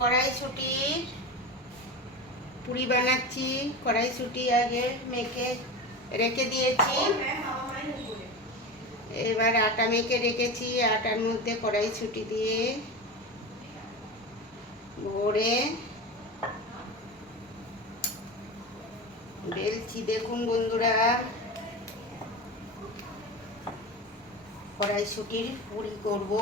কড়াইশুঁটির পুরি বানাচ্ছি। কড়াইশুঁটি আগে মেখে রেখে দিয়েছি, এবার আটা মেখে রেখেছি। আটার মধ্যে কড়াইশুঁটি দিয়ে ভরে বেলছি। দেখুন বন্ধুরা, কড়াইশুঁটির পুরি করব।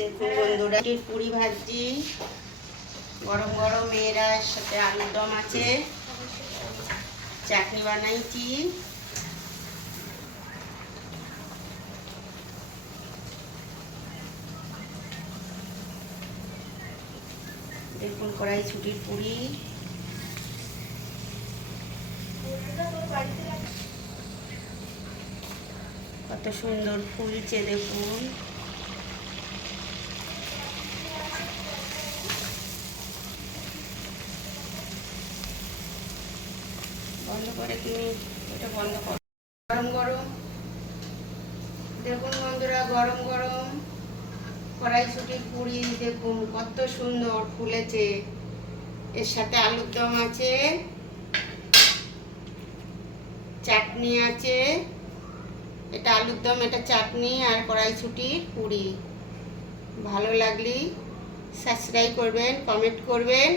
দেখুন বন্ধুরা, পুরি ভাজছি। গরম গরম মেয়েরা সাথে আলুর দম আছে, চাটনি বানাইছি। দেখুন কড়াইশুঁটির পুরি। কত সুন্দর ফুলছে দেখুন। বন্ধ করে তুমি এটা বন্ধ করো। গরম গরম দেখুন বন্ধুরা, গরম গরম কড়াইশুঁটির পুরি দেখুন কত সুন্দর ফুলেছে। এর সাথে আলুর দম আছে, চাটনি আছে। এটা আলুর দম, এটা চাটনি, আর কড়াইশুঁটির পুরি। ভালো লাগলে সাবস্ক্রাইব করবেন, কমেন্ট করবেন।